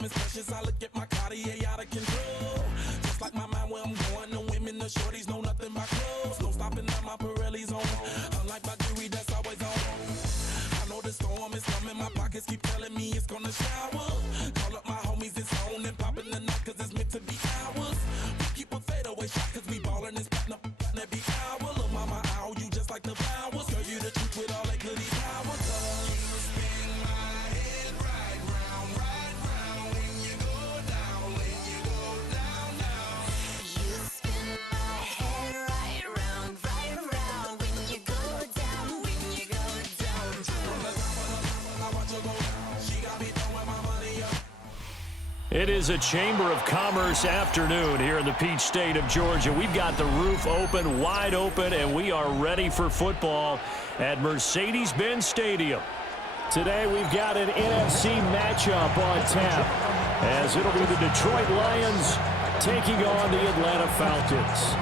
time is precious. I look at my Cartier out of control. Just like my mind where I'm going. The women, the shorties know nothing but clothes. No stopping at my Pirelli's on. Unlike my jewelry that's always on. I know the storm is coming. My pockets keep telling me it's gonna shower. Call up my homies, it's on and popping the night 'cause it's meant to be ours. We keep a fadeaway shot 'cause we ballin' and spittin' up every hour. Little mama, I owe you just like the flowers. Girl, you the truth with all that goody power. You spin my head right round when you go down, when you go down, down. You spin my head right round when you go down, when you go down. From the top of the line, I watch her go down. She got me throwing my money up. It is a Chamber of Commerce afternoon here in the Peach State of Georgia. We've got the roof open, wide open, and we are ready for football at Mercedes-Benz Stadium. Today we've got an NFC matchup on tap, as it'll be the Detroit Lions taking on the Atlanta Falcons.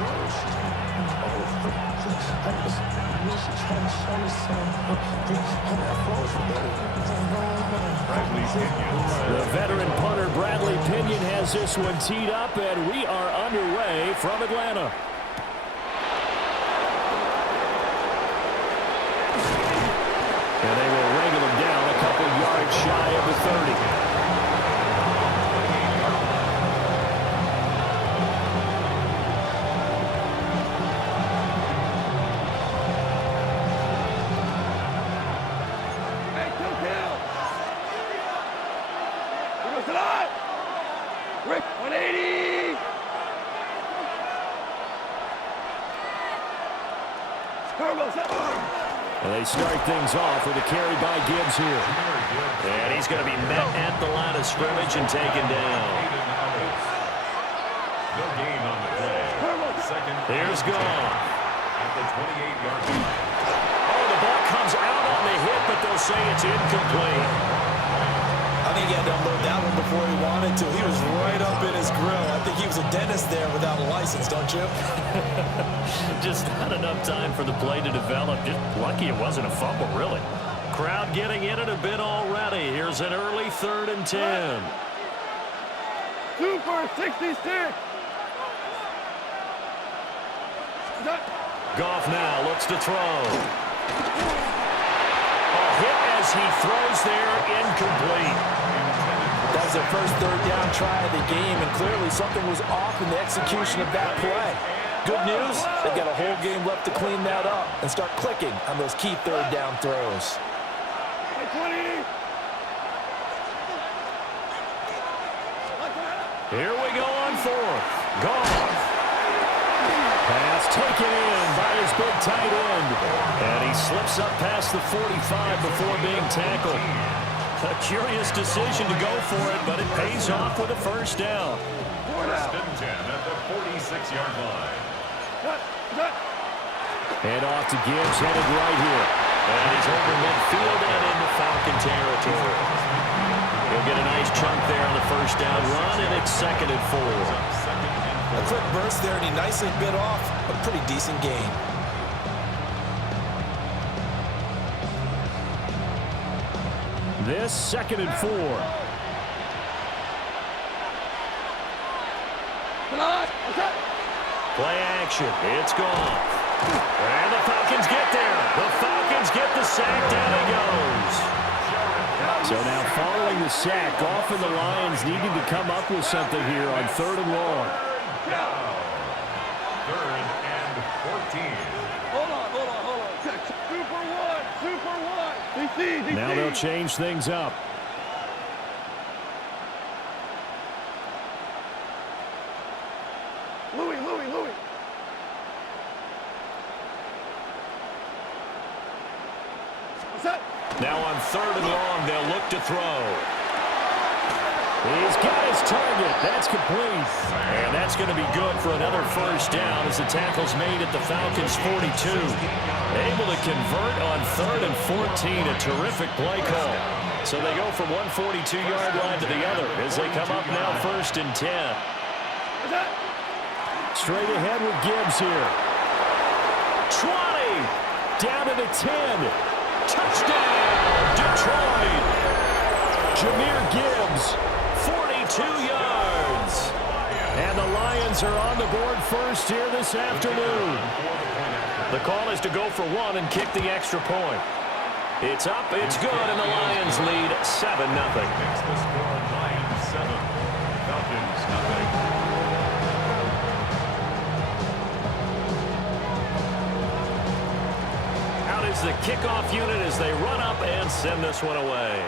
The veteran punter Bradley Pinion has this one teed up, and we are underway from Atlanta. And they will wrangle him down a couple yards shy of the 30. And they start things off with a carry by Gibbs here. And he's going to be met at the line of scrimmage and taken down. No gain on the play. Here's Goff. At the 28-yard line. Oh, the ball comes out on the hit, but they'll say it's incomplete. I think he had to unload that one before he wanted to. He was right up in his grill. I think he was a dentist there without a license, don't you? Just not enough time for the play to develop. Just lucky it wasn't a fumble, really. Crowd getting in it a bit already. Here's an early 3rd and 10. 2 for 66. Goff now looks to throw. A hit as he throws there, incomplete. That was their first 3rd down try of the game, and clearly something was off in the execution of that play. Good news, they've got a whole game left to clean that up and start clicking on those key 3rd down throws. Here we go on 4th. Goff. Pass taken in by his big tight end. And he slips up past the 45 before being tackled. A curious decision to go for it, but it pays off with a first down. 1st and 10 at the 46-yard line. Hand off to Gibbs, headed right here. And he's over midfield and into Falcon territory. He'll get a nice chunk there on the first down run, and it's 2nd and 4. A quick burst there, and he nicely bit off a pretty decent gain. This 2nd and 4. Play action. It's gone. And the Falcons get there. The Falcons get the sack. Down he goes. So now following the sack, Goff and the Lions needing to come up with something here on 3rd and long. 3rd and 14. Hold on. Super one. Now they'll change things up. Louis. What's that? Now on 3rd and long, they'll look to throw. He's got his target. That's complete. And that's going to be good for another first down as the tackle's made at the Falcons' 42. Able to convert on 3rd and 14. A terrific play call. So they go from one 42-yard line to the other as they come up now 1st and 10. Straight ahead with Gibbs here. 20. Down to the 10. Touchdown, Detroit. Jahmyr Gibbs, 40 2 yards. And the Lions are on the board first here this afternoon. The call is to go for 1 and kick the extra point. It's up, it's good, and the Lions lead 7-0. Makes the score Lions 7, Falcons 0. Out is the kickoff unit as they run up and send this one away.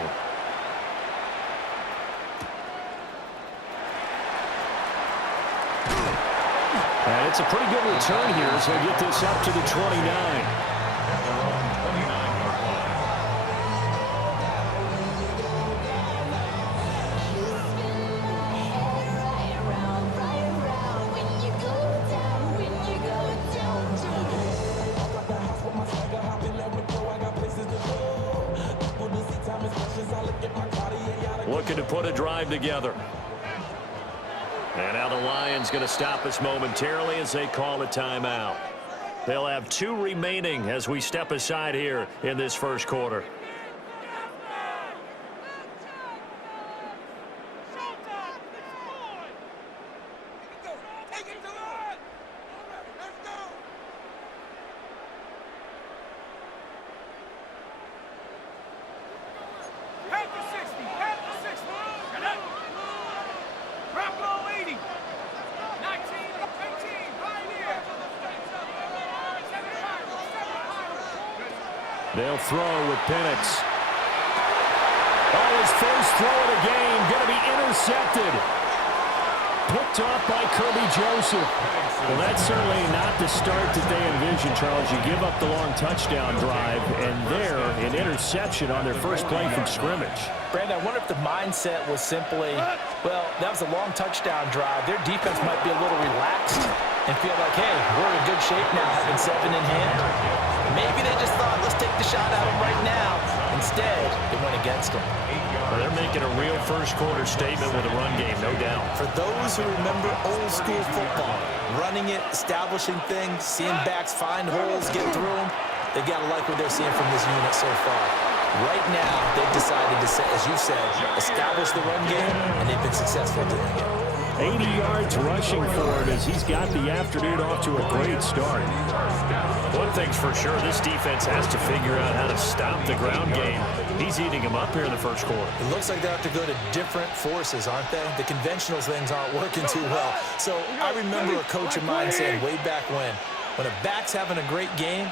And it's a pretty good return here as they get this up to the 29. At their own 29-yard line. Looking to put a drive together. And now the Lions going to stop us momentarily as they call a timeout. They'll have 2 remaining as we step aside here in this first quarter. They'll throw with Penix. Oh, his first throw of the game going to be intercepted. Picked off by Kirby Joseph. Well, that's certainly not the start that they envisioned, Charles. You give up the long touchdown drive, and there, an interception on their first play from scrimmage. Brandon, I wonder if the mindset was simply, well, that was a long touchdown drive. Their defense might be a little relaxed and feel like, hey, we're in good shape now, having 7 in hand. Maybe they just thought, let's take the shot at them right now. Instead, it went against them. Well, they're making a real first-quarter statement with a run game, no doubt. For those who remember old-school football, running it, establishing things, seeing backs find holes, get through them, they've got to like what they're seeing from this unit so far. Right now, they've decided to, as you said, establish the run game, and they've been successful doing it. 80 yards rushing for him as he's got the afternoon off to a great start. One thing's for sure, this defense has to figure out how to stop the ground game. He's eating him up here in the first quarter. It looks like they have to go to different forces, aren't they? The conventional things aren't working too well. So I remember a coach of mine saying way back when a back's having a great game,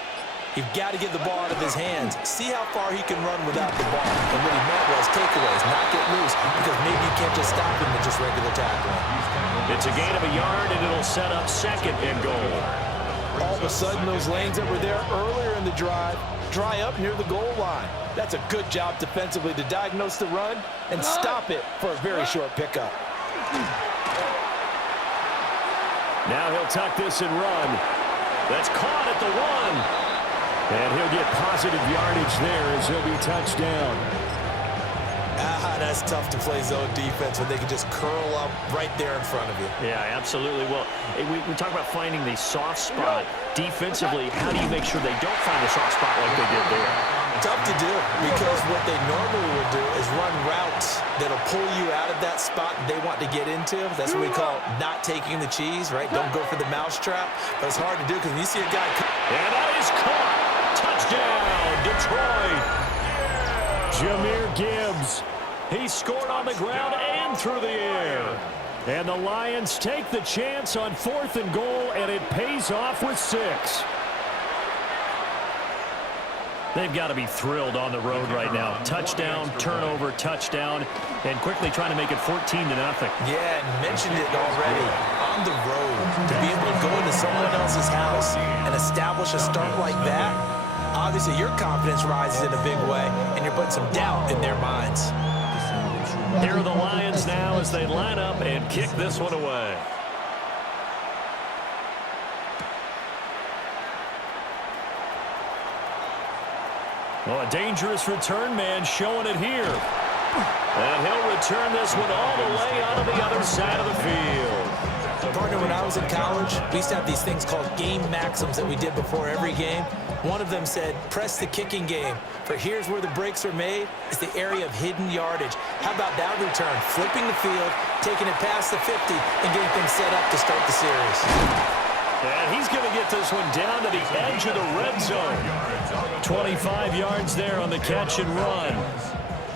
you've got to get the ball out of his hands. See how far he can run without the ball. And what he meant was takeaways, not get loose, because maybe you can't just stop him with just regular tackling. It's a gain of a yard, and it'll set up 2nd and goal. All of a sudden, those lanes that were there earlier in the drive dry up near the goal line. That's a good job defensively to diagnose the run and stop it for a very short pickup. Now he'll tuck this and run. That's caught at the 1. And he'll get positive yardage there as he'll be touched down. That's tough to play zone defense when they can just curl up right there in front of you. Yeah, absolutely. Well, we talk about finding the soft spot. Defensively, how do you make sure they don't find a soft spot like they did there? Tough to do, because what they normally would do is run routes that'll pull you out of that spot they want to get into. That's what we call not taking the cheese, right? Don't go for the mousetrap. But it's hard to do because when you see a guy... And that is caught. Touchdown, Detroit. Jahmyr Gibbs. He scored on the ground and through the air. And the Lions take the chance on 4th and goal, and it pays off with 6. They've got to be thrilled on the road right now. Touchdown, turnover, touchdown, and quickly trying to make it 14-0. Yeah, and mentioned it already. On the road, to be able to go into someone else's house and establish a start like that, obviously your confidence rises in a big way, and you're putting some doubt in their minds. Here are the Lions now as they line up and kick this one away. Well, a dangerous return man showing it here. And he'll return this one all the way out of the other side of the field. Partner, when I was in college, we used to have these things called game maxims that we did before every game. One of them said, press the kicking game. For here's where the breaks are made. It's the area of hidden yardage. How about that return? Flipping the field, taking it past the 50, and getting things set up to start the series. And he's going to get this one down to the edge of the red zone. 25 yards there on the catch and run.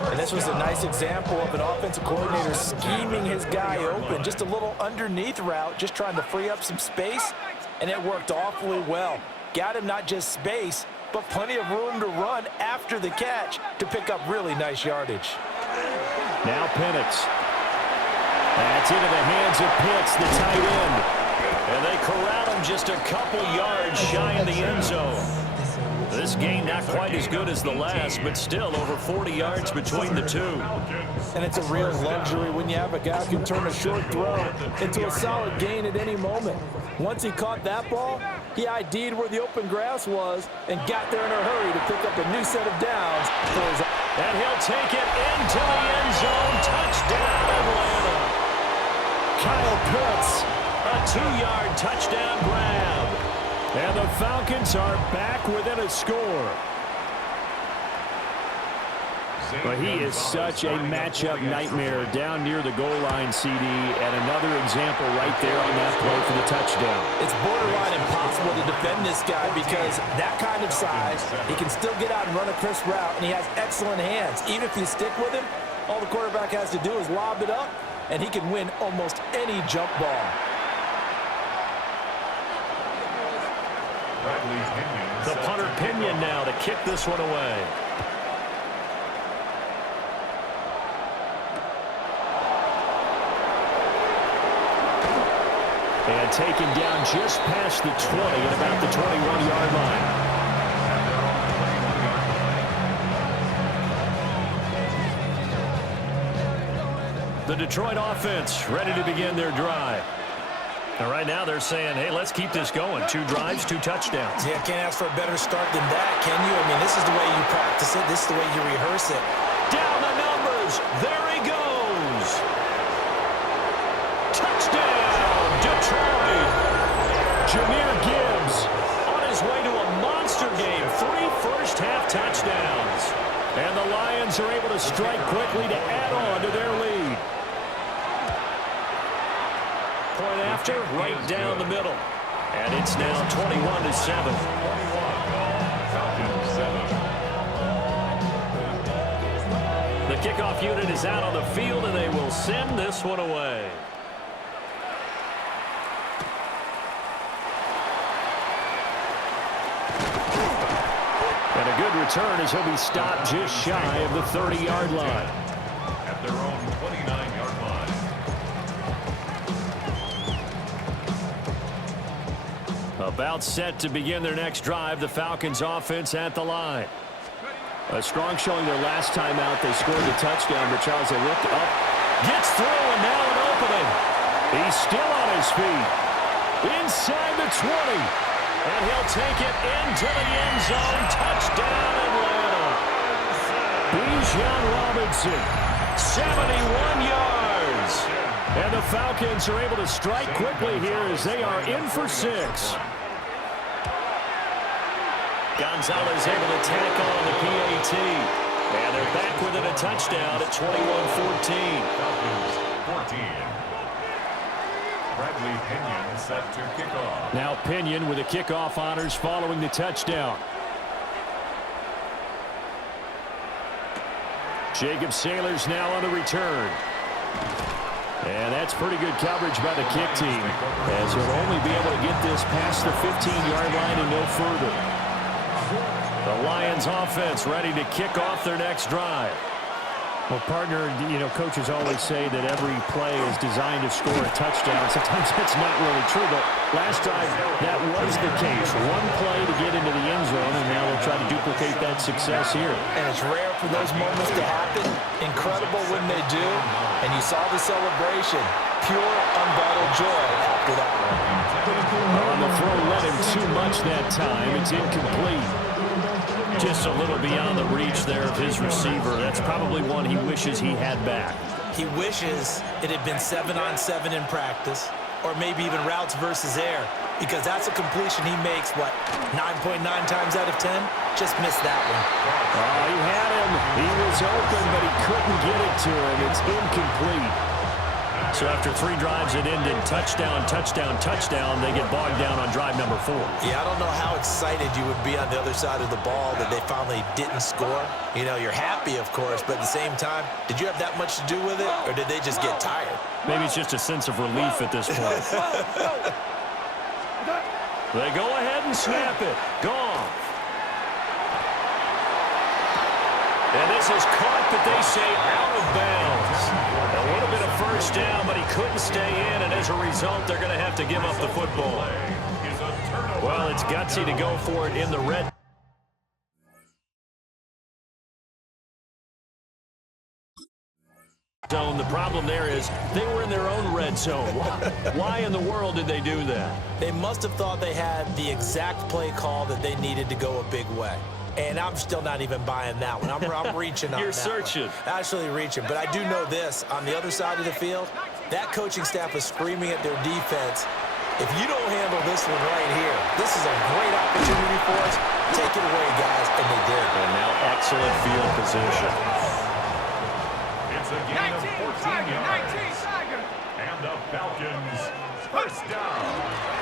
And this was a nice example of an offensive coordinator scheming his guy open. Just a little underneath route, just trying to free up some space, and it worked awfully well. Got him not just space, but plenty of room to run after the catch to pick up really nice yardage. Now Penix. That's into the hands of Pitts, the tight end. And they corral him just a couple yards shy of the end zone. This game not quite as good as the last, but still over 40 yards between the two. And it's a real luxury when you have a guy who can turn a short throw into a solid gain at any moment. Once he caught that ball, he ID'd where the open grass was and got there in a hurry to pick up a new set of downs for his... And he'll take it into the end zone. Touchdown, Atlanta. Kyle Pitts, a 2-yard touchdown grab. And the Falcons are back within a score. But he is such a matchup nightmare down near the goal line, CD, and another example right there on that play for the touchdown. It's borderline impossible to defend this guy because that kind of size, he can still get out and run a crisp route, and he has excellent hands. Even if you stick with him, all the quarterback has to do is lob it up, and he can win almost any jump ball. The punter Pinion now to kick this one away. And taken down just past the 20 at about the 21-yard line. The Detroit offense ready to begin their drive. And right now they're saying, hey, let's keep this going. 2 drives, 2 touchdowns. Yeah, can't ask for a better start than that, can you? I mean, this is the way you practice it. This is the way you rehearse it. Down the numbers. There he goes. Touchdown, Detroit. Jahmyr Gibbs on his way to a monster game. 3 first-half touchdowns. And the Lions are able to strike quickly to add on to their lead. Point after, right down the middle. And it's now 21-7. The kickoff unit is out on the field, and they will send this one away. And a good return as he'll be stopped just shy of the 30-yard line. At their own 29-yard line. About set to begin their next drive, the Falcons offense at the line. A strong showing their last time out. They scored the touchdown, but Charles, they looked up. Gets through, and now an opening. He's still on his feet. Inside the 20. And he'll take it into the end zone. Touchdown, Atlanta. Bijan Robinson, 71 yards. And the Falcons are able to strike quickly here as they are in for 6. Gonzalez able to tack on the PAT. And they're back within a touchdown at 21-14. 14. Bradley Pinion set to kick off. Now Pinion with the kickoff honors following the touchdown. Jacob Sailors now on the return. And that's pretty good coverage by the kick team, as he'll only be able to get this past the 15-yard line and no further. The Lions offense ready to kick off their next drive. Well, partner, you know, coaches always say that every play is designed to score a touchdown. Sometimes that's not really true, but last time that was the case. One play to get into the end zone, and now they'll try to duplicate that success here. And it's rare for those moments to happen. Incredible when they do. And you saw the celebration. Pure, unbridled joy after that one. On the throw, let him too much that time. It's incomplete. Just a little beyond the reach there of his receiver. That's probably one he wishes he had back. He wishes it had been 7-on-7 in practice. or maybe even routes versus air, because that's a completion he makes, what, 9.9 times out of 10? Just missed that one. Oh, he had him. He was open, but he couldn't get it to him. It's incomplete. So after 3 drives that ended touchdown, touchdown, touchdown, they get bogged down on drive number 4. Yeah, I don't know how excited you would be on the other side of the ball that they finally didn't score. You know, you're happy, of course, but at the same time, did you have that much to do with it, or did they just get tired? Maybe it's just a sense of relief at this point. They go ahead and snap it. Gone. And this is caught, but they say out of bounds. It would have been a first down, but he couldn't stay in, and as a result, they're going to have to give up the football. Well, it's gutsy to go for it in the red zone. The problem there is they were in their own red zone. Why in the world did they do that? They must have thought they had the exact play call that they needed to go a big way. And I'm still not even buying that one. I'm reaching on You're that searching. one. Actually reaching. But I do know this. On the other side of the field, that coaching staff is screaming at their defense, if you don't handle this one right here, this is a great opportunity for us. Take it away, guys. And they did. And now excellent field position. It's a gain of 14 yards. And the Falcons, first down.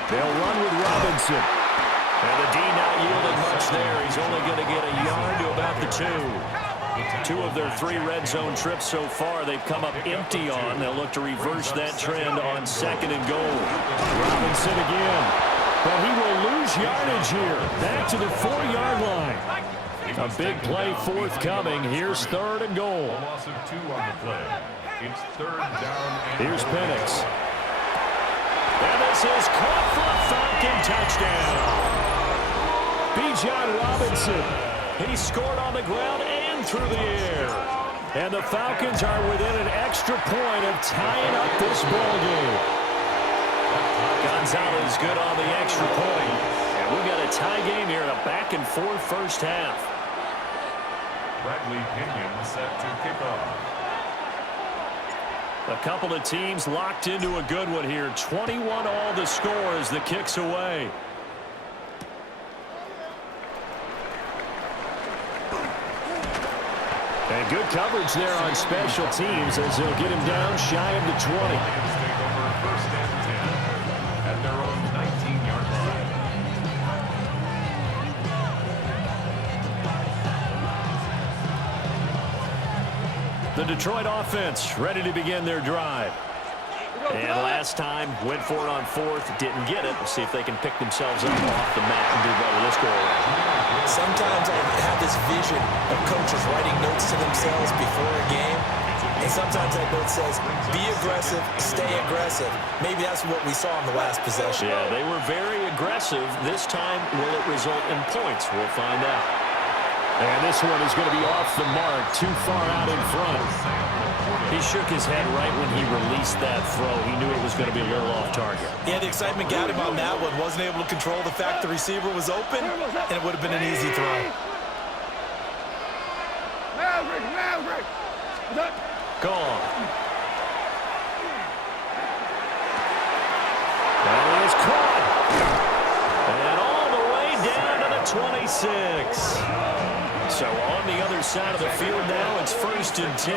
They'll run with Robinson. And the D not yielding much there. He's only going to get a yard to about the 2. 2 of their 3 red zone trips so far they've come up empty on. They'll look to reverse that trend on 2nd and goal. Robinson again. But he will lose yardage here. Back to the 4-yard line. A big play forthcoming. Here's 3rd and goal. A loss of 2 on the play. It's 3rd down. Here's Penix. And this is caught for a Falcon touchdown. Bijan Robinson. He scored on the ground and through the air. And the Falcons are within an extra point of tying up this ball game. Gonzalez good on the extra point. And we've got a tie game here in a back-and-forth first half. Bradley Pinion set to kick off. A couple of teams locked into a good one here. 21 all the score as the kick's away. And good coverage there on special teams as they'll get him down shy of the 20. Lions take over first and 10 at their own 19-yard line. The Detroit offense ready to begin their drive. And last time went for it on 4th, didn't get it. We'll see if they can pick themselves up off the mat and do better this go around. Sometimes I have this vision of coaches writing notes to themselves before a game. And sometimes that note says, be aggressive, stay aggressive. Maybe that's what we saw in the last possession. Yeah, they were very aggressive. This time, will it result in points? We'll find out. And this one is going to be off the mark, too far out in front. He shook his head right when he released that throw. He knew it was going to be a little off target. Yeah, the excitement got him on that one. Wasn't able to control the fact the receiver was open, and it would have been an easy throw. Maverick. Gone. And he is caught. And all the way down to the 26. So on the other side of the field now, it's 1st and 10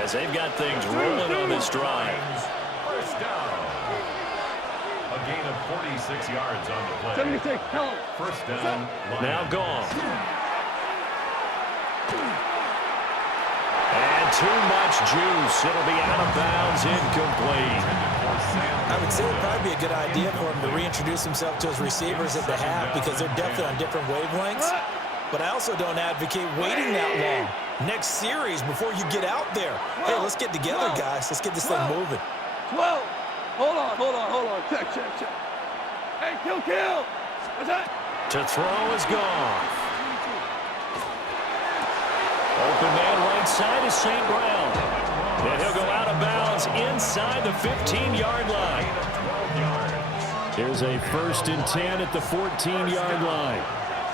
as they've got things rolling on this drive. First down. A gain of 46 yards on the play. 76, help. First down. Now gone. And too much juice. It'll be out of bounds, incomplete. I would say it would probably be a good idea for him to reintroduce himself to his receivers at the half because they're definitely on different wavelengths. But I also don't advocate waiting that long. Next series before you get out there. Hey, let's get together, guys. Let's get this thing moving. 12. Hold on. Check. Hey, kill. What's that? To throw is gone. Open man right side is St. Brown. And he'll go out of bounds inside the 15-yard line. Here's a 1st and 10 at the 14-yard line.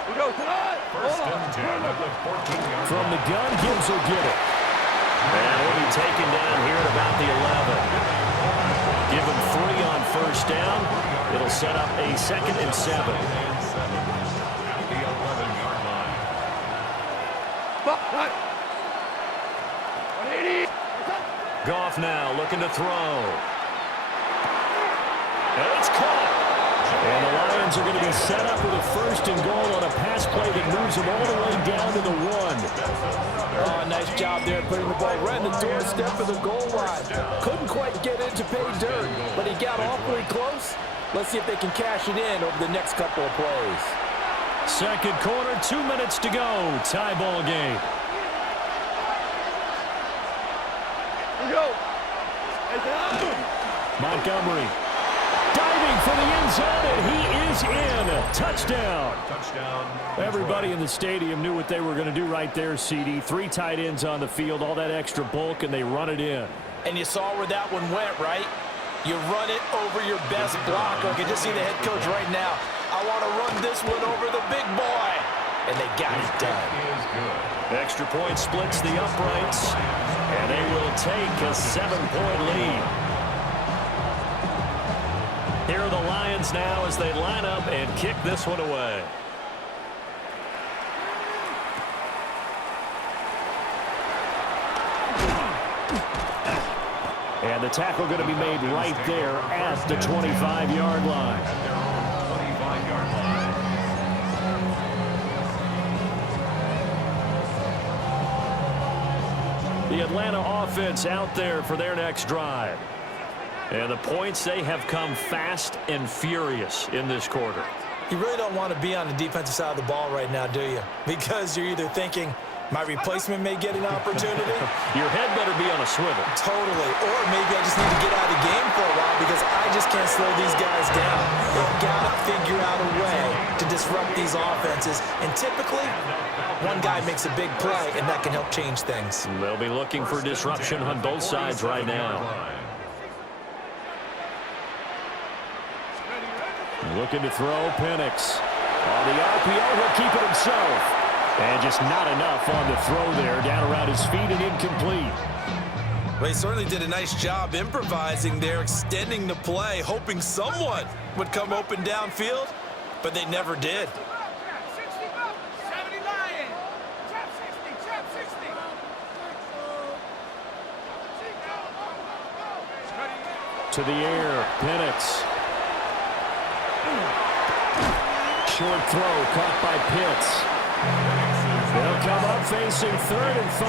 We go tonight. First and 10 at the 14-yard From the gun, Gibbs will get it. And he'll be taken down here at about the 11. Give him 3 on first down. It'll set up a 2nd and 7. At the 11-yard line. Goff now looking to throw. And it's caught. And the Lions are going to be set up with a 1st and goal on a pass play that moves them all the way down to the 1. Oh, nice job there putting the ball right in the doorstep of the goal line. Couldn't quite get in to pay dirt, but he got awfully close. Let's see if they can cash it in over the next couple of plays. Second quarter, 2 minutes to go. Tie ball game. Here we go. Montgomery diving for the end zone, and he is in. Touchdown. Everybody in the stadium knew what they were going to do right there, CD. 3 tight ends on the field, all that extra bulk, and they run it in. And you saw where that one went, right? You run it over your best blocker. I can just see the head coach right now. I want to run this one over the big boy. And they got it done. Extra point splits the uprights, and they will take a 7-point lead. Here are the Lions now as they line up and kick this one away. And the tackle going to be made right there at the 25-yard line. At their own 25-yard line. The Atlanta offense out there for their next drive. And the points, they have come fast and furious in this quarter. You really don't want to be on the defensive side of the ball right now, do you? Because you're either thinking, my replacement may get an opportunity. Your head better be on a swivel. Totally. Or maybe I just need to get out of the game for a while because I just can't slow these guys down. They've got to figure out a way to disrupt these offenses. And typically, one guy makes a big play, and that can help change things. They'll be looking for disruption on both sides right now. Looking to throw, Penix. On the RPO, he'll keep it himself. And just not enough on the throw there, down around his feet and incomplete. Well, he certainly did a nice job improvising there, extending the play, hoping someone would come open downfield, but they never did. To the air, Penix. Short throw caught by Pitts. They'll come up facing 3rd and 5.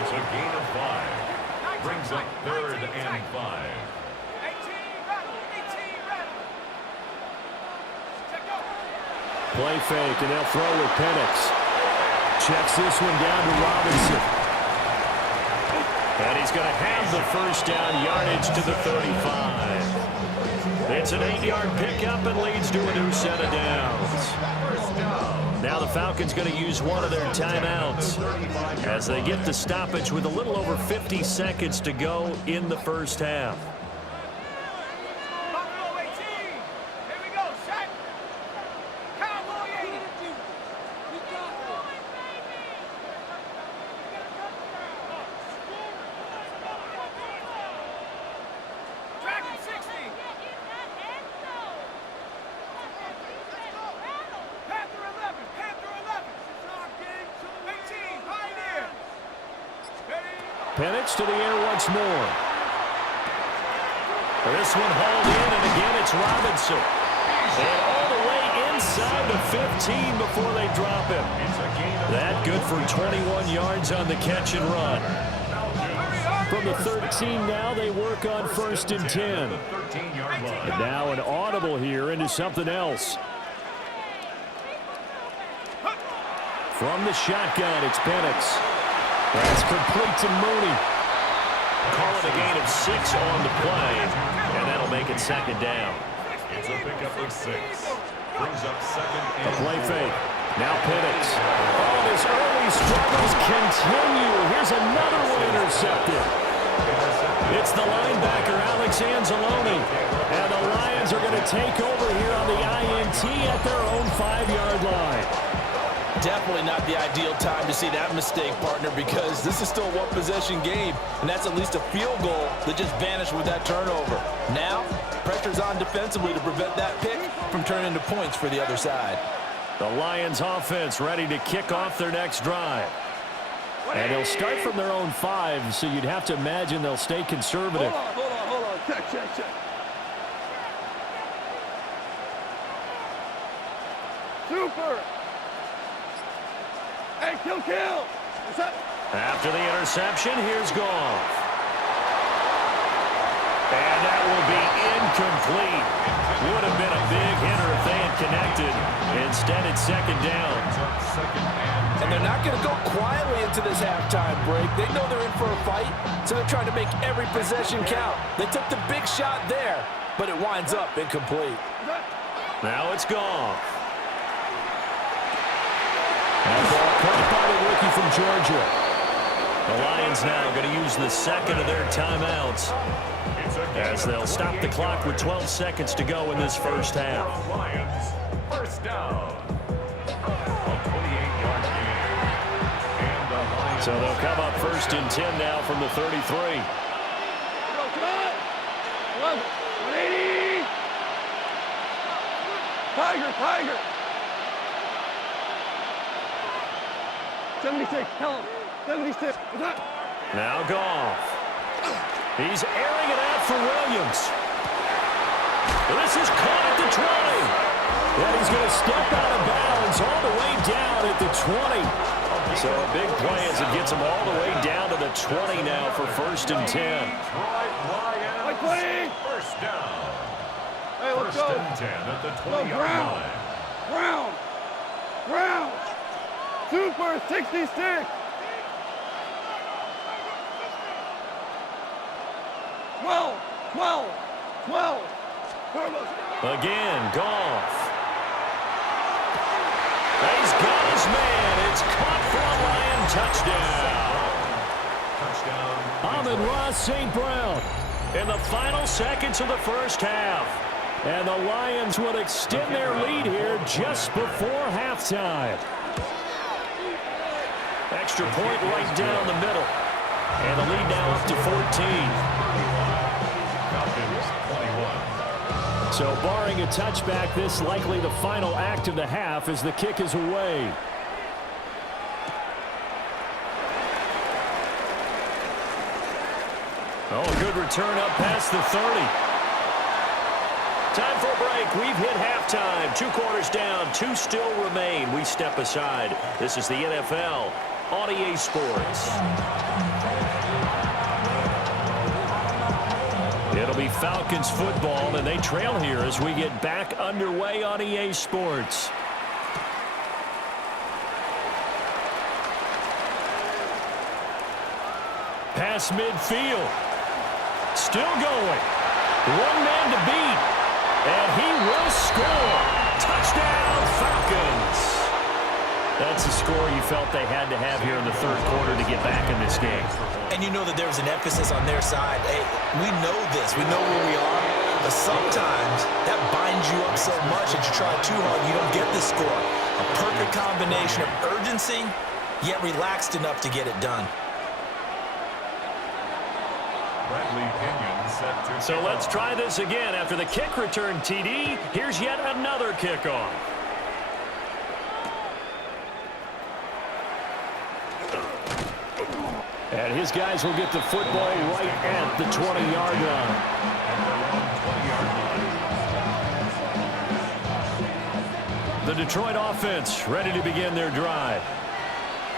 It's a gain of 5. Brings up 3rd and 5. Play fake, and they'll throw with Penix. Checks this one down to Robinson. And he's going to have the first down, yardage to the 35. It's an 8-yard pickup and leads to a new set of downs. Now the Falcons going to use one of their timeouts as they get the stoppage with a little over 50 seconds to go in the first half. Penix to the air once more. This one hauled in, and again it's Robinson. And all the way inside the 15 before they drop him. That good for 21 yards on the catch and run. From the 13 now, they work on 1st and 10. And now an audible here into something else. From the shotgun, it's Penix. That's complete to Mooney. Call it a gain of 6 on the play, and that'll make it 2nd down. It's a pickup of 6. Brings up 2nd and A play fake. Now Penix. Oh, his early struggles continue. Here's another one intercepted. It's the linebacker, Alex Anzalone. And the Lions are going to take over here on the INT at their own 5-yard line. Definitely not the ideal time to see that mistake, partner, because this is still a one-possession game, and that's at least a field goal that just vanished with that turnover. Now, pressure's on defensively to prevent that pick from turning into points for the other side. The Lions offense ready to kick off their next drive. And they'll start from their own 5, so you'd have to imagine they'll stay conservative. Hold on. Check. Super. Hey, kill. What's up? After the interception, here's Goff. And that will be incomplete. Would have been a big hitter if they had connected. Instead, it's second down. And they're not going to go quietly into this halftime break. They know they're in for a fight, so they're trying to make every possession count. They took the big shot there, but it winds up incomplete. Now it's Goff. And ball caught by the rookie from Georgia. The Lions now going to use the second of their timeouts as they'll stop the clock with 12 seconds to go in this first half. Lions, first down. A 28-yard gain. And the Lions. So they'll come up first and 10 now from the 33. Come on. 180. Tiger. 76, tell him. 76. What's up? Now Goff. He's airing it out for Williams. This is caught at the 20. And he's going to step out of bounds all the way down at the 20. So a big play as it gets him all the way down to the 20 now for first and 10. Right, Lions. First down. Hey, let's First go. and 10 at the 20-yard line. Brown. Super 66. Twelve. Again, Goff. He's got his man. It's caught for a Lion touchdown. Amon-Ra St. Brown in the final seconds of the first half. And the Lions will extend their lead here just before halftime. Extra point right down the middle. And the lead now up to 14. So barring a touchback, this likely the final act of the half as the kick is away. Oh, a good return up past the 30. Time for a break. We've hit halftime. 2 quarters down. 2 still remain. We step aside. This is the NFL on EA Sports. It'll be Falcons football, and they trail here as we get back underway on EA Sports. Pass midfield. Still going. One man to beat. And he will score. Touchdown, Falcons. That's a score you felt they had to have here in the third quarter to get back in this game. And you know that there was an emphasis on their side. Hey, we know this. We know where we are. But sometimes that binds you up so much that you try too hard, you don't get the score. A perfect combination of urgency, yet relaxed enough to get it done. So let's try this again. After the kick return TD, here's yet another kickoff. And his guys will get the football right at the 20-yard line. The Detroit offense ready to begin their drive.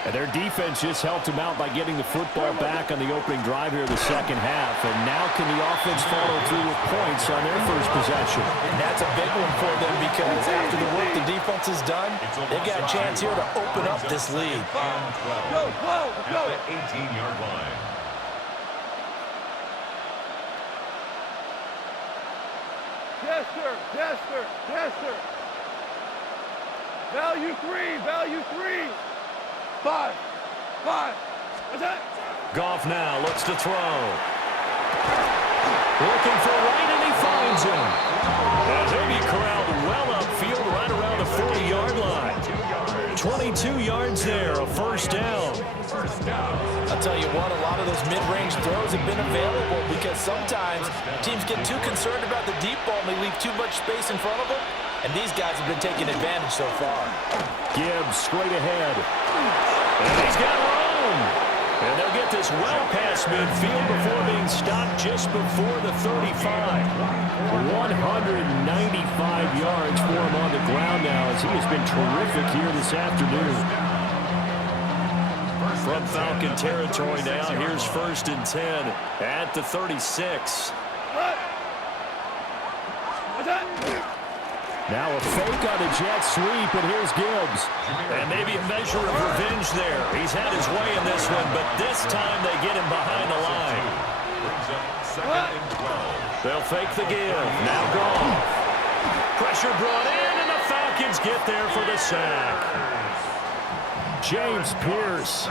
And their defense just helped them out by getting the football back on the opening drive here in the second half. And now can the offense follow through with points on their first possession? And that's a big one for them because after the work the defense has done, they've got a chance here to open up this lead. Go. At the 18-yard line. Jester. Value three. Five. What's that? Goff now looks to throw. Looking for right, and he finds him. As he'll be corralled well upfield right around the 40-yard line. 22 42 yards there, a first down. I'll tell you what, a lot of those mid-range throws have been available because sometimes teams get too concerned about the deep ball and they leave too much space in front of them, and these guys have been taking advantage so far. Gibbs straight ahead. And he's got room. And they'll get this well past midfield before being stopped just before the 35. 195 yards for him on the ground now as he has been terrific here this afternoon. From Falcon territory now, here's 1st and 10 at the 36. Now a fake on a jet sweep, and here's Gibbs. And maybe a measure of revenge there. He's had his way in this one, but this time they get him behind the line. They'll fake the give. Now gone. Pressure brought in, and the Falcons get there for the sack. James Pierce.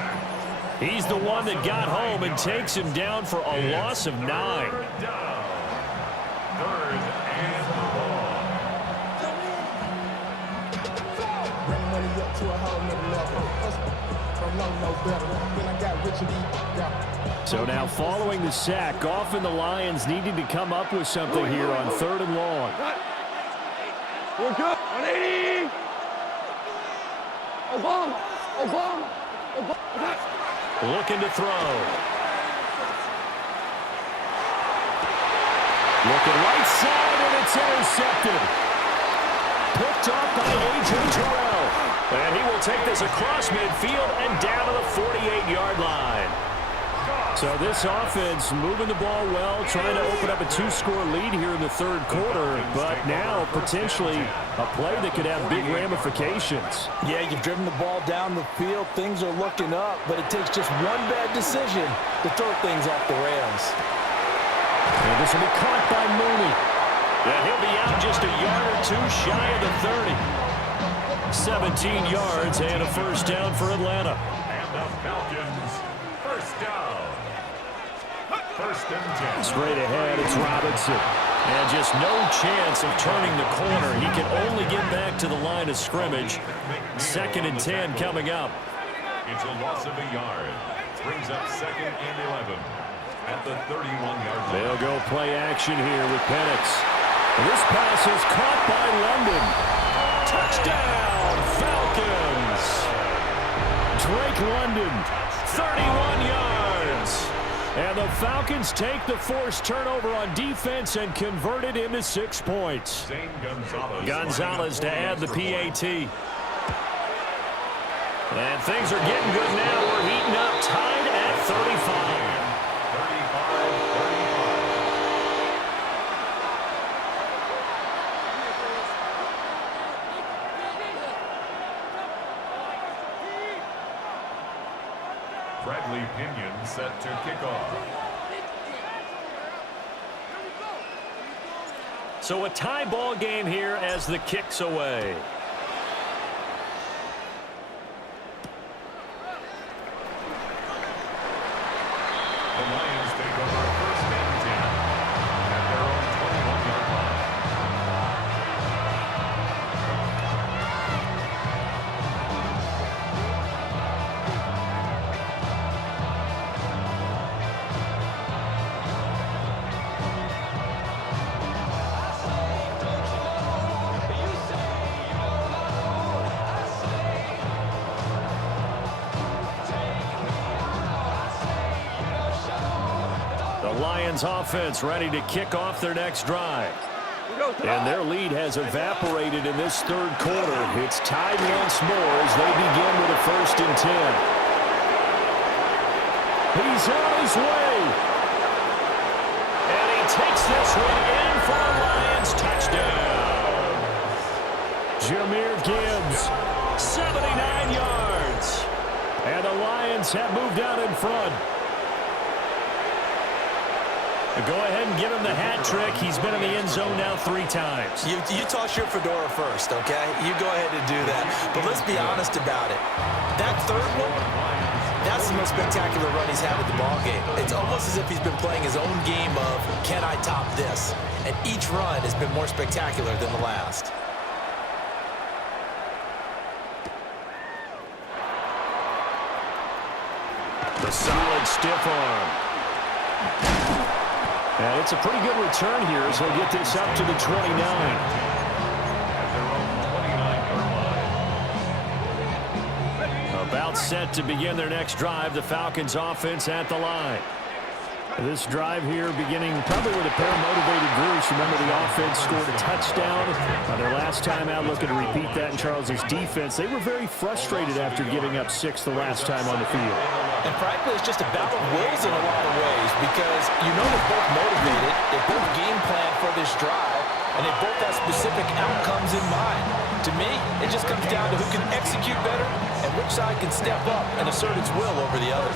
He's the one that got home and takes him down for a loss of 9. 3rd and long. So now following the sack, often the Lions needing to come up with something here on 3rd and long. We're good. 180. Obama. Looking to throw. Looking right side, and it's intercepted. Picked off by A.J. Terrell. And he will take this across midfield and down to the 48-yard line. So this offense moving the ball well, trying to open up a 2-score lead here in the 3rd quarter, but now potentially a play that could have big ramifications. Yeah, you've driven the ball down the field. Things are looking up, but it takes just one bad decision to throw things off the rails. And this will be caught by Mooney. And he'll be out just a yard or two shy of the 30. 17 yards and a first down for Atlanta. And the Falcons, first down. 1st and 10. Straight ahead, it's Robinson. And just no chance of turning the corner. He can only get back to the line of scrimmage. 2nd and 10 coming up. It's a loss of a yard. Brings up 2nd and 11 at the 31-yard line. They'll go play action here with Penix. And this pass is caught by London. Touchdown, Falcons. Drake London, 31 yards. And the Falcons take the forced turnover on defense and convert it into 6 points. Gonzalez to add the PAT. And things are getting good now. We're heating up, tied at 35. Bradley Pinion set to kick off. So a tie ball game here as the kick's away. The Lions take over 1st and 10 at their own 21-yard line. Lions offense ready to kick off their next drive. And their lead has evaporated in this 3rd quarter. It's tied once more as they begin with a 1st and 10. He's on his way. And he takes this one in for a Lions touchdown. Jahmyr Gibbs, 79 yards. And the Lions have moved out in front. Go ahead and give him the hat trick. He's been in the end zone now 3 times. You toss your fedora first, okay? You go ahead and do that. But let's be honest about it. That 3rd one, that's the most spectacular run he's had at the ballgame. It's almost as if he's been playing his own game of, can I top this? And each run has been more spectacular than the last. solid stiff arm. And it's a pretty good return here as he'll get this up to the 29. About set to begin their next drive. The Falcons offense at the line. This drive here beginning probably with a pair of motivated Bruce. Remember, the offense scored a touchdown their last time out, looking to repeat that in Charles's defense. They were very frustrated after giving up 6 the last time on the field. And frankly, it's just a battle of wills in a lot of ways because you know they're both motivated, they both game plan for this drive, and they both have specific outcomes in mind. To me, it just comes down to who can execute better and which side can step up and assert its will over the other.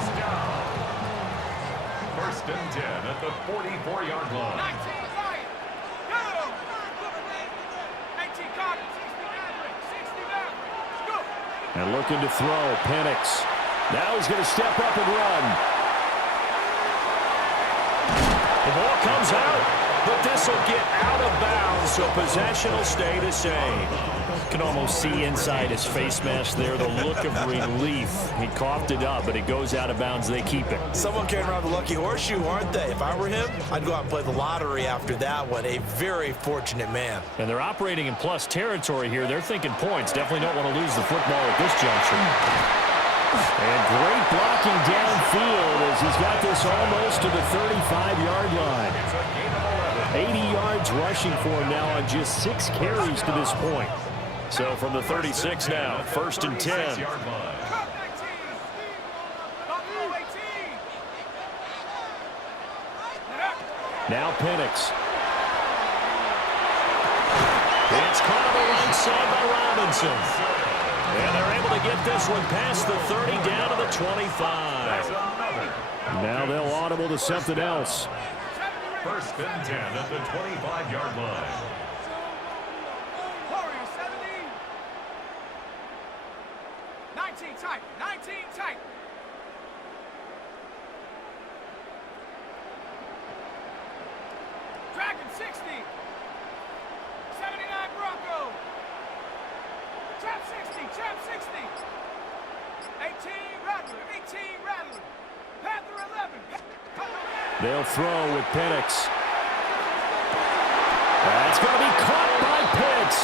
First and 10 at the 44-yard line. 19 Lions. Go! 18 Cardinals. 60 Mavericks. Go! And looking to throw, Penix. Now he's going to step up and run. The ball comes out, but this will get out of bounds, so possession will stay the same. Can almost see inside his face mask there the look of relief. He coughed it up, but it goes out of bounds. They keep it. Someone carrying around the lucky horseshoe, aren't they? If I were him, I'd go out and play the lottery after that one. A very fortunate man. And they're operating in plus territory here. They're thinking points. Definitely don't want to lose the football at this juncture. And great blocking downfield as he's got this almost to the 35-yard line. 80 yards rushing for him now on just 6 carries to this point. So from the 36 now, first and 10. Cut 19. Buffalo 18. Now Penix. It's caught on the right side by Robinson. And they're able to get this one past the 30 down to the 25. Now they'll audible to something else. First and 10 at the 25-yard line. Warriors 70. 19 tight. 19 tight. Dragon 60. 79 Bronco. Trap 60. Trap 60. 18 Rattler. 18 Rattler. Panther 11. They'll throw with Penix. That's going to be caught by Pitts.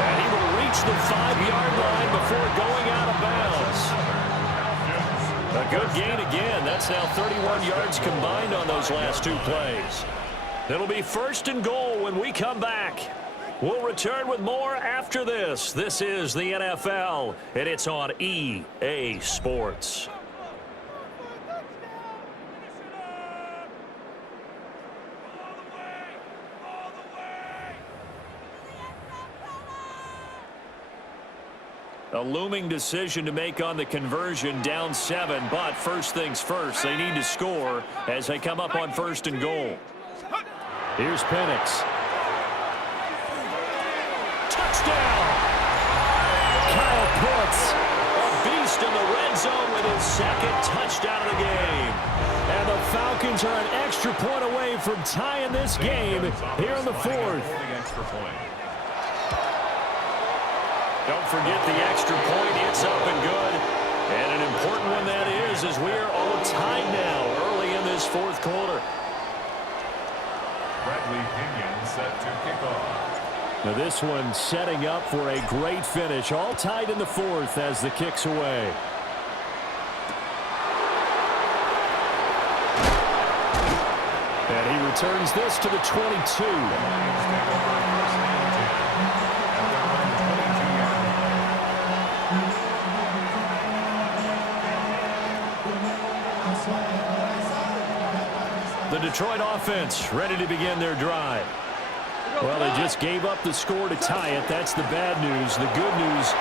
And he will reach the 5-yard line before going out of bounds. A good gain again. That's now 31 yards combined on those last 2 plays. It'll be first and goal when we come back. We'll return with more after this. This is the NFL, and it's on EA Sports. A looming decision to make on the conversion, down 7, but first things first, they need to score as they come up on first and goal. Here's Penix. Touchdown! Kyle Pitts. A beast in the red zone with his 2nd touchdown of the game. And the Falcons are an extra point away from tying this game here in the 4th. Don't forget the extra point. It's up and good. And an important one that is, as we are all tied now early in this 4th quarter. Bradley Pinion set to kick off. Now this one setting up for a great finish. All tied in the 4th as the kick's away. And he returns this to the 22. The Detroit offense ready to begin their drive. Well, they just gave up the score to tie it. That's the bad news. The good news,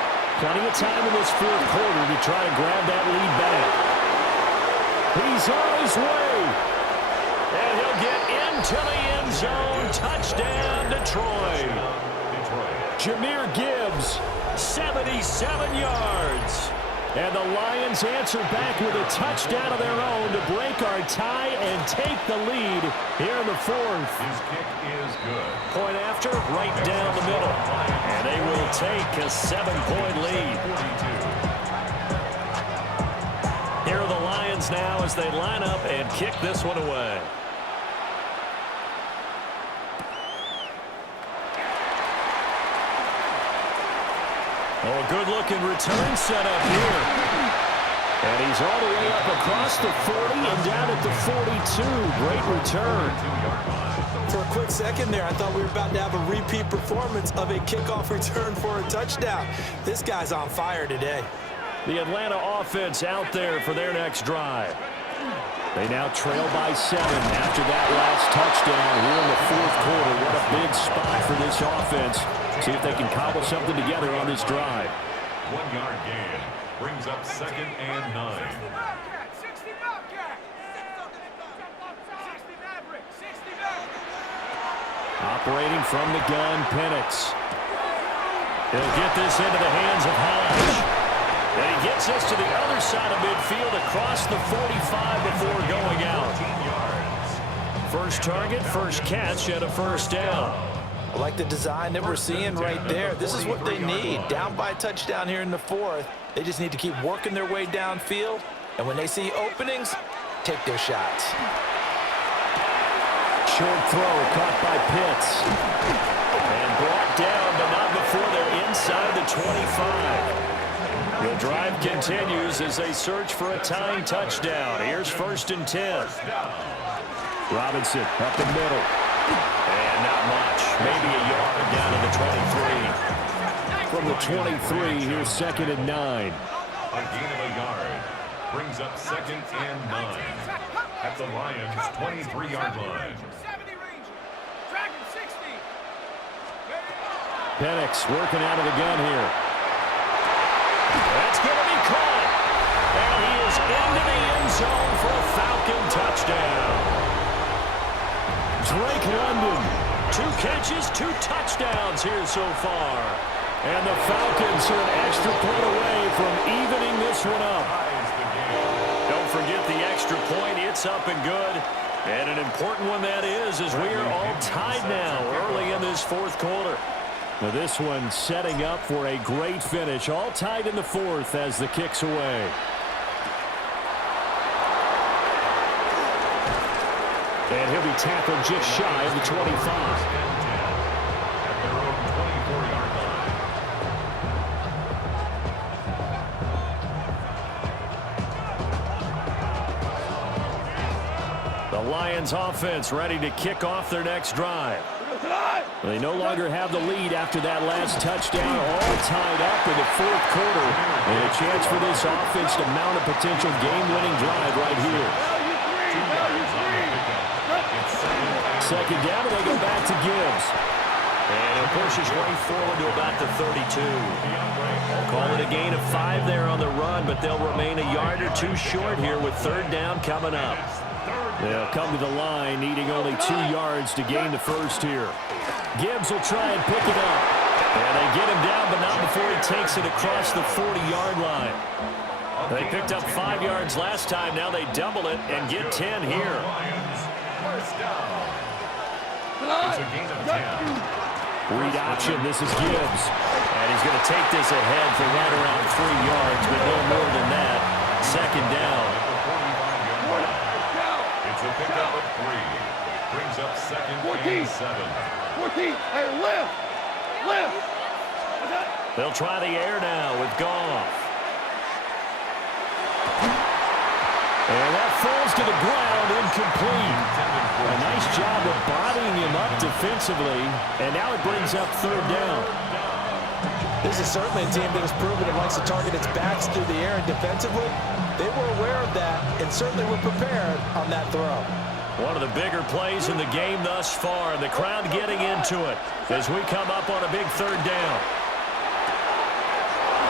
plenty of time in this 4th quarter to try to grab that lead back. He's on his way. And he'll get into the end zone. Touchdown, Detroit. Jahmyr Gibbs, 77 yards. and the Lions answer back with a touchdown of their own to break our tie and take the lead here in the fourth. His kick is good. Point after, right down the middle. And they will take a 7-point lead. Here are the Lions now as they line up and kick this one away. Oh, a good-looking return set up here. And he's all the way up across the 40 and down at the 42. Great return. For a quick second there, I thought we were about to have a repeat performance of a kickoff return for a touchdown. This guy's on fire today. The Atlanta offense out there for their next drive. They now trail by 7 after that last touchdown here in the fourth quarter. What a big spot for this offense. See if they can cobble something together on this drive. 1 yard gain brings up 2nd and 9. 60 Bobcat. 60 Maverick. 60 Maverick. Operating from the gun, Penix. He'll get this into the hands of Hodge. And he gets this to the other side of midfield across the 45 before going out. First target, first catch, and a first down. I like the design that we're seeing right there. This is what they need. Down by a touchdown here in the fourth. They just need to keep working their way downfield. And when they see openings, take their shots. Short throw caught by Pitts. And brought down, but not before they're inside the 25. The drive continues as they search for a tying touchdown. Here's 1st and 10. Robinson up the middle. And not much. Maybe a yard down to the 23. From the 23, here's 2nd and 9. A gain of a yard brings up 2nd and 9 at the Lions' 23-yard line. 70 Ranger. Dragon 60. Penix working out of the gun here. That's going to be caught. And he is into the end zone for a Falcon touchdown. Drake London, 2 catches, 2 touchdowns here so far. And the Falcons are an extra point away from evening this one up. Don't forget the extra point. It's up and good. And an important one that is as we are all tied now early in this fourth quarter. Now this one setting up for a great finish. All tied in the fourth as the kick's away. And he'll be tackled just shy of the 25. The Lions offense ready to kick off their next drive. They no longer have the lead after that last touchdown, all tied up in the fourth quarter. And a chance for this offense to mount a potential game-winning drive right here. Second down, and they go back to Gibbs. And he'll push his way forward to about the 32. Call it a gain of 5 there on the run, but they'll remain a yard or 2 short here with 3rd down coming up. They'll come to the line, needing only 2 yards to gain the first here. Gibbs will try and pick it up. And they get him down, but not before he takes it across the 40-yard line. They picked up 5 yards last time. Now they double it and get 10 here. Read option, this is Gibbs. And he's going to take this ahead for right around 3 yards, but no more than that. 2nd down. It's a pickup of 3. Brings up 2nd and 7. 14. Hey, lift. They'll try the air now with Goff. And that falls to the ground, incomplete. A nice job of bodying him up defensively, and now it brings up 3rd down. This is certainly a team that has proven it likes to target its backs through the air and defensively. They were aware of that and certainly were prepared on that throw. One of the bigger plays in the game thus far, and the crowd getting into it as we come up on a big 3rd down.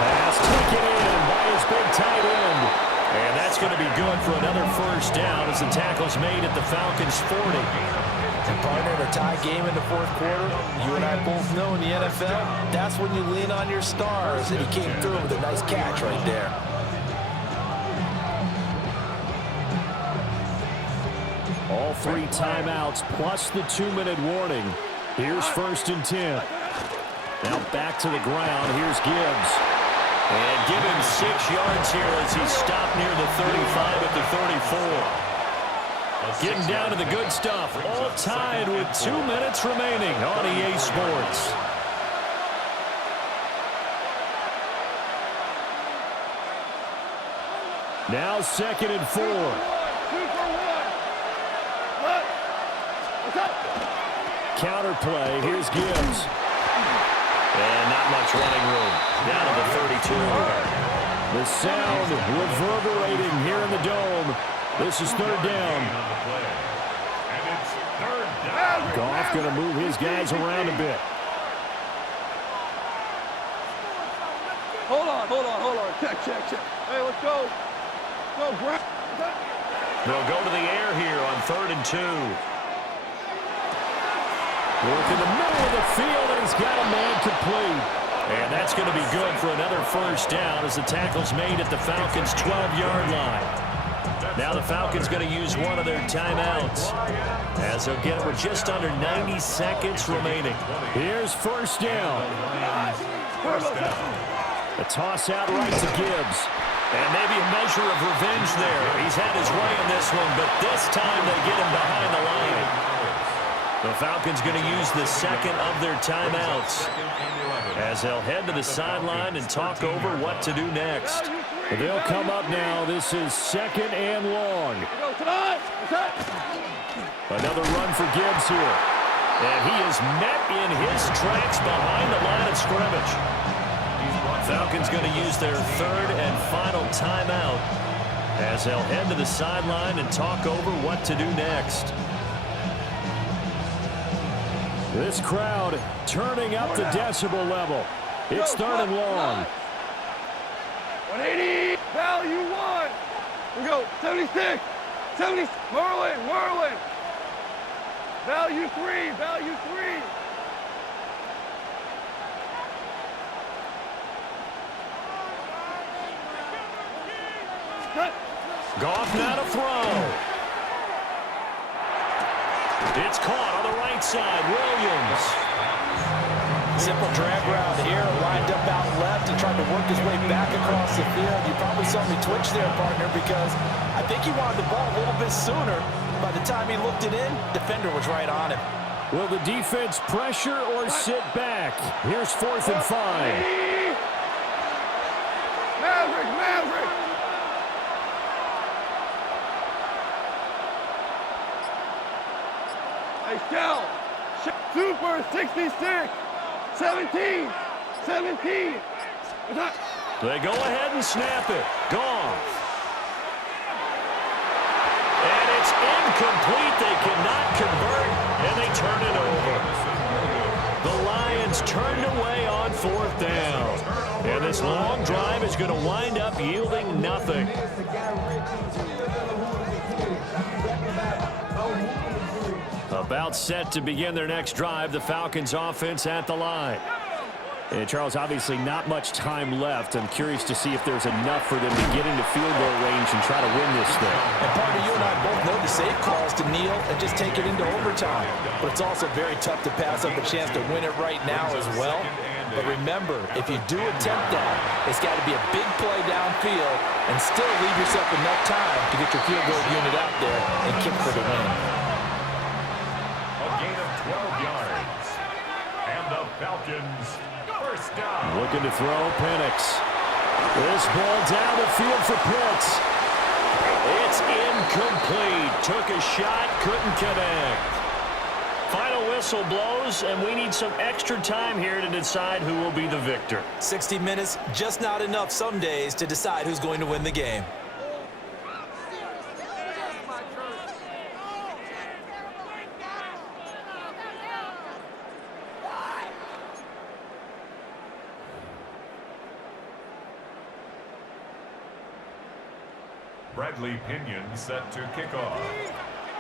Pass taken in by his big tight end. And that's going to be good for another 1st down as the tackle's made at the Falcons' 40. And partner, in a tie game in the fourth quarter, you and I both know in the NFL, that's when you lean on your stars, and he came through with a nice catch right there. All 3 timeouts plus the 2-minute warning. Here's 1st and 10. Now back to the ground. Here's Gibbs. And give him 6 yards here as he stopped near the 35 at the 34. Getting down to the good stuff. All tied with 2 minutes remaining on EA Sports. Now 2nd and 4. Counter play. Here's Gibbs. And not much running room. Down to the 32. The sound reverberating here in the dome. This is 3rd down. Goff going to move his guys around a bit. Hold on. Check. Hey, let's go. Go, Brett. They'll go to the air here on 3rd and 2. Work in the middle of the field, and he's got a man complete. And that's going to be good for another 1st down as the tackle's made at the Falcons' 12-yard line. Now the Falcons going to use one of their timeouts as they'll get it with just under 90 seconds remaining. Here's 1st down. A toss out right to Gibbs. And maybe a measure of revenge there. He's had his way in this one, but this time they get him behind the line. The Falcons going to use the 2nd of their timeouts as they'll head to the sideline and talk over what to do next. They'll come up now. This is 2nd and long. Another run for Gibbs here. And he is met in his tracks behind the line of scrimmage. Falcons going to use their 3rd and final timeout as they'll head to the sideline and talk over what to do next. This crowd turning up the decibel level. It's 3rd and long. 180. Value 1. We go. 76. 70. Merlin. Value 3. Cut. Goff now to throw. It's caught on the right side. Williams. Simple drag route here, lined up out left and tried to work his way back across the field. You probably saw me twitch there, partner, because I think he wanted the ball a little bit sooner. By the time he looked it in, defender was right on him. Will the defense pressure or sit back? Here's 4th and 5. Maverick. Hey, Shell. Super 66. 17. They go ahead and snap it. Gone. And it's incomplete. They cannot convert, and they turn it over. The Lions turned away on 4th down. And this long drive is going to wind up yielding nothing. About set to begin their next drive, the Falcons offense at the line. And Charles, obviously not much time left. I'm curious to see if there's enough for them to get into field goal range and try to win this thing. And partner, you and I both know the safe calls to kneel and just take it into overtime. But it's also very tough to pass up a chance to win it right now as well. But remember, if you do attempt that, it's got to be a big play downfield and still leave yourself enough time to get your field goal unit out there and kick for the win. A gain of 12 yards. And the Falcons, 1st down. Looking to throw, Penix. This ball down the field for Pitts. It's incomplete. Took a shot, couldn't connect. Final whistle blows, and we need some extra time here to decide who will be the victor. 60 minutes, just not enough some days to decide who's going to win the game. Bradley Pinion set to kick off.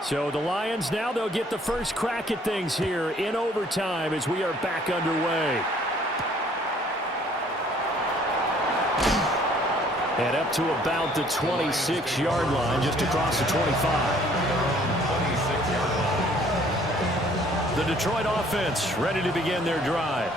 So the Lions now, they'll get the first crack at things here in overtime as we are back underway. And up to about the 26-yard line, just across the 25. The Detroit offense ready to begin their drive.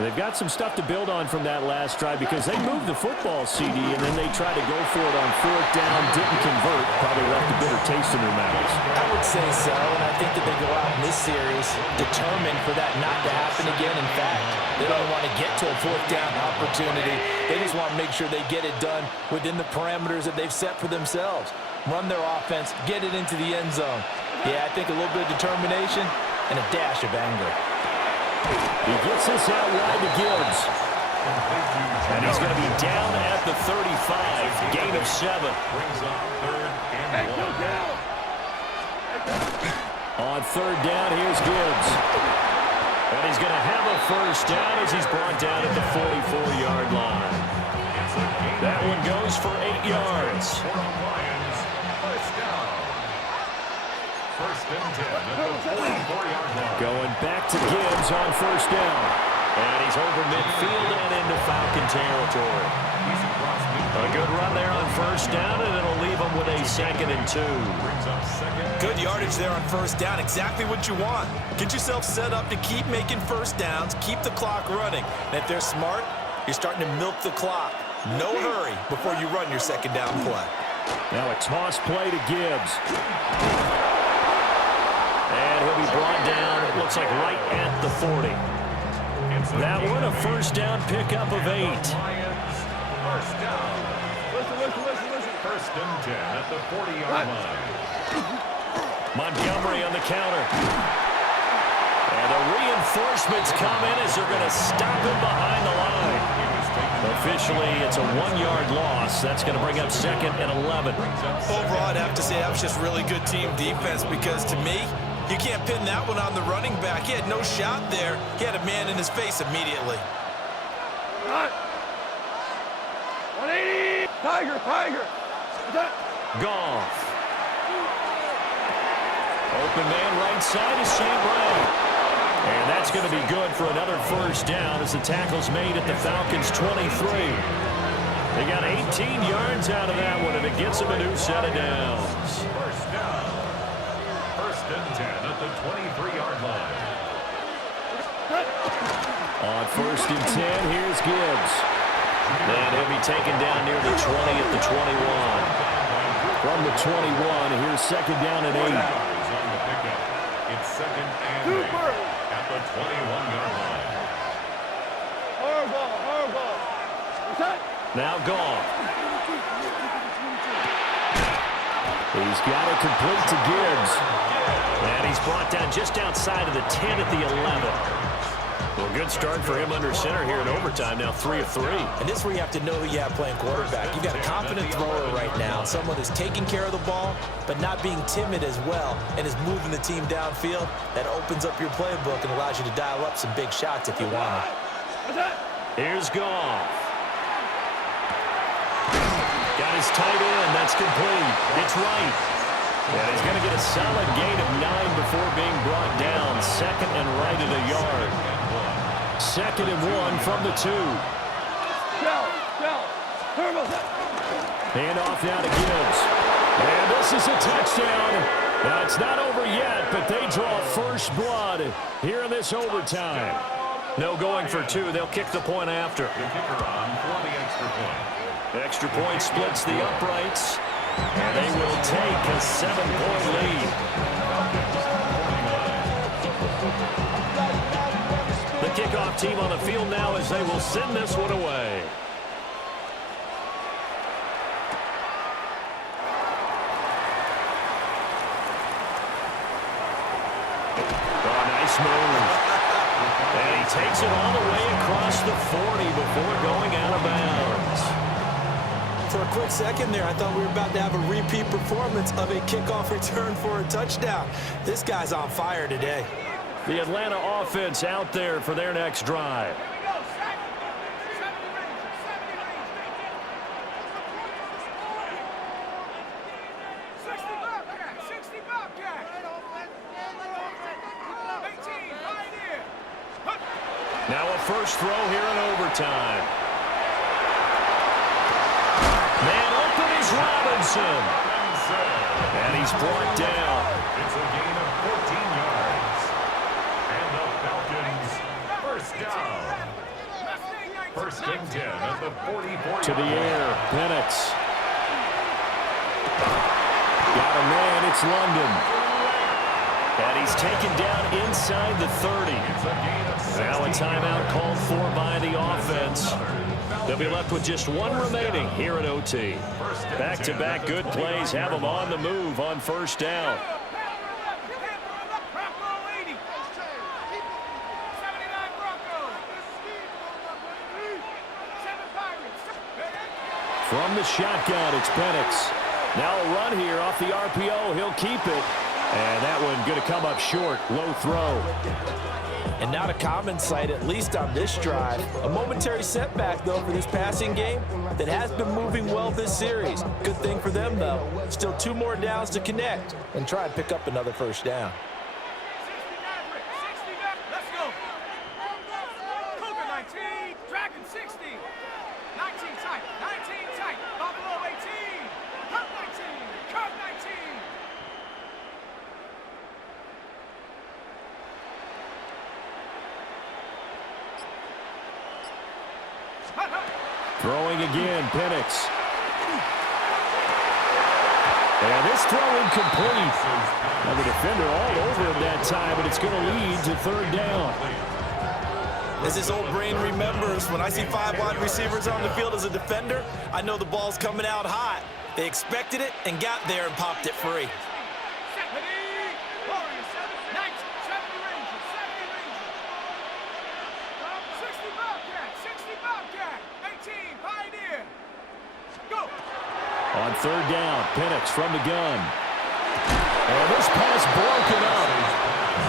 They've got some stuff to build on from that last drive because they moved the football, CD, and then they tried to go for it on 4th down, didn't convert, probably left a bitter taste in their mouths. I would say so, and I think that they go out in this series determined for that not to happen again. In fact, they don't want to get to a 4th down opportunity. They just want to make sure they get it done within the parameters that they've set for themselves. Run their offense, get it into the end zone. Yeah, I think a little bit of determination and a dash of anger. He gets this out wide to Gibbs. And he's going to be down at the 35, gain of 7. On 3rd down, here's Gibbs. And he's going to have a 1st down as he's brought down at the 44-yard line. That one goes for 8 yards. Going back to Gibbs on 1st down. And he's over midfield and into Falcon territory. A good run there on 1st down, and it'll leave him with a 2nd and 2. Good yardage there on 1st down. Exactly what you want. Get yourself set up to keep making 1st downs, keep the clock running. And if they're smart, you're starting to milk the clock. No hurry before you run your 2nd down play. Now a toss play to Gibbs. And he'll be brought down, it looks like right at the 40. That one, a 1st down pickup of 8. First down. Listen. 1st and 10 at the 40-yard line. Montgomery on the counter. And the reinforcements come in as they're going to stop him behind the line. Officially, it's a 1-yard loss. That's going to bring up 2nd and 11. Overall, I'd have to say that was just really good team defense because, to me, you can't pin that one on the running back. He had no shot there. He had a man in his face immediately. 180! Tiger! Goff. Open man right side is St. Brown. And that's going to be good for another 1st down as the tackle's made at the Falcons' 23. They got 18 yards out of that one, and it gets them a new set of downs. 1st down. 1st and 10 at the 23-yard line. On 1st and 10, here's Gibbs. Then he'll be taken down near the 20 at the 21. From the 21, here's 2nd down and 8. It's 2nd and 8 at the 21-yard line. Hardball. Now Goff. He's got it complete to Gibbs. And he's brought down just outside of the 10 at the 11. Well, good start for him under center here in overtime. Now 3 of 3. And this is where you have to know who you have playing quarterback. You've got a confident thrower right now, someone who's taking care of the ball, but not being timid as well, and is moving the team downfield. That opens up your playbook and allows you to dial up some big shots if you want to. Here's Goff. Got his tight end. That's complete. It's right. And he's going to get a solid gain of 9 before being brought down. 2nd and right at a yard. 2nd and 1 from the 2. Hand off now to Gibbs. And this is a touchdown. Now, it's not over yet, but they draw first blood here in this overtime. No going for 2. They'll kick the point after. The kicker on for the extra point. Extra point splits the uprights. And they will take a 7-point lead. The kickoff team on the field now as they will send this one away. Oh, nice move. And he takes it all the way across the 40 before going out of bounds. For a quick second there, I thought we were about to have a repeat performance of a kickoff return for a touchdown. This guy's on fire today. The Atlanta offense out there for their next drive. Now a first throw here in overtime. Man open is Robinson. And he's brought down. It's a gain of 14 yards. And the Falcons, first down. First and 10 at the 44. To the air, Penix. Got a man, it's London. And he's taken down inside the 30. Now a timeout called for by the offense. They'll be left with just one remaining here at OT. Back-to-back good plays have them on the move on first down. From the shotgun, it's Penix. Now a run here off the RPO. He'll keep it. And that one going to come up short. Low throw. And not a common sight, at least on this drive. A momentary setback, though, for this passing game that has been moving well this series. Good thing for them, though. Still 2 more downs to connect and try and pick up another first down. Let's go. Cougar 19. Dragon 60. 19 tight. 19 tight. Buffalo 18. Cup 19. Cup 19. Throwing again, Penix. And this throw incomplete. Now the defender all over him that time, but it's going to lead to third down. As his old brain remembers, when I see 5 wide receivers on the field as a defender, I know the ball's coming out hot. They expected it and got there and popped it free. On third down, Penix from the gun. And this pass broken up.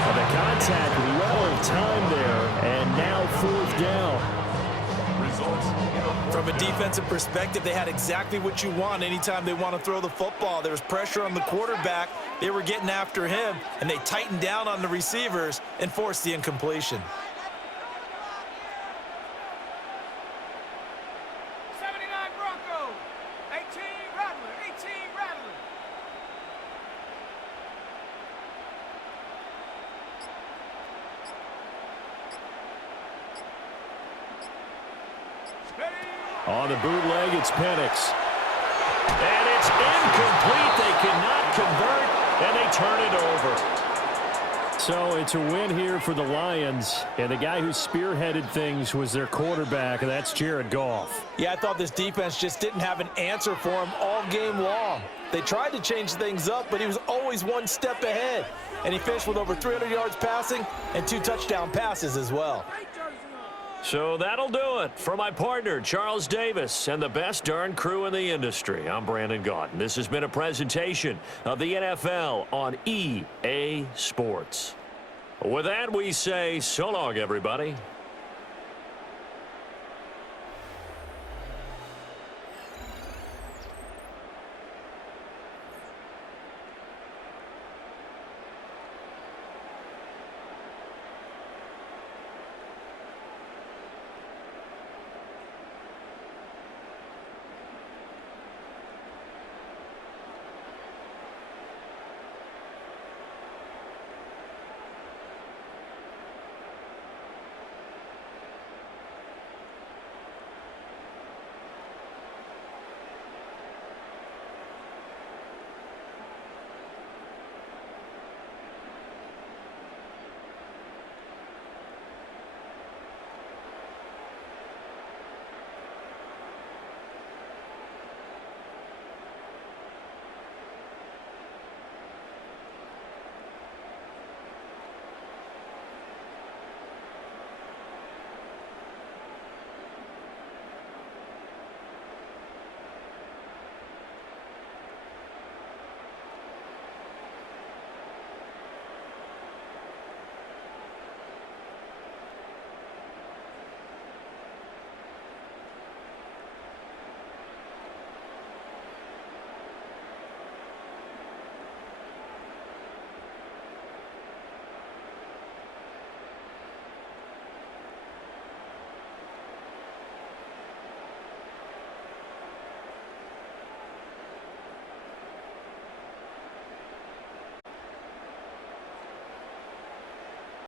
And the contact well timed there, and now fourth down. From a defensive perspective, they had exactly what you want anytime they want to throw the football. There was pressure on the quarterback. They were getting after him, and they tightened down on the receivers and forced the incompletion. 79 Broncos. 18 Rattler. 18 Rattler. On the bootleg, it's Penix. And it's incomplete. They cannot convert, and they turn it over. So it's a win here for the Lions, and the guy who spearheaded things was their quarterback, and that's Jared Goff. Yeah, I thought this defense just didn't have an answer for him all game long. They tried to change things up, but he was always one step ahead. And he finished with over 300 yards passing and 2 touchdown passes as well. So that'll do it for my partner, Charles Davis, and the best darn crew in the industry. I'm Brandon Gaudin. This has been a presentation of the NFL on EA Sports. With that, we say so long, everybody.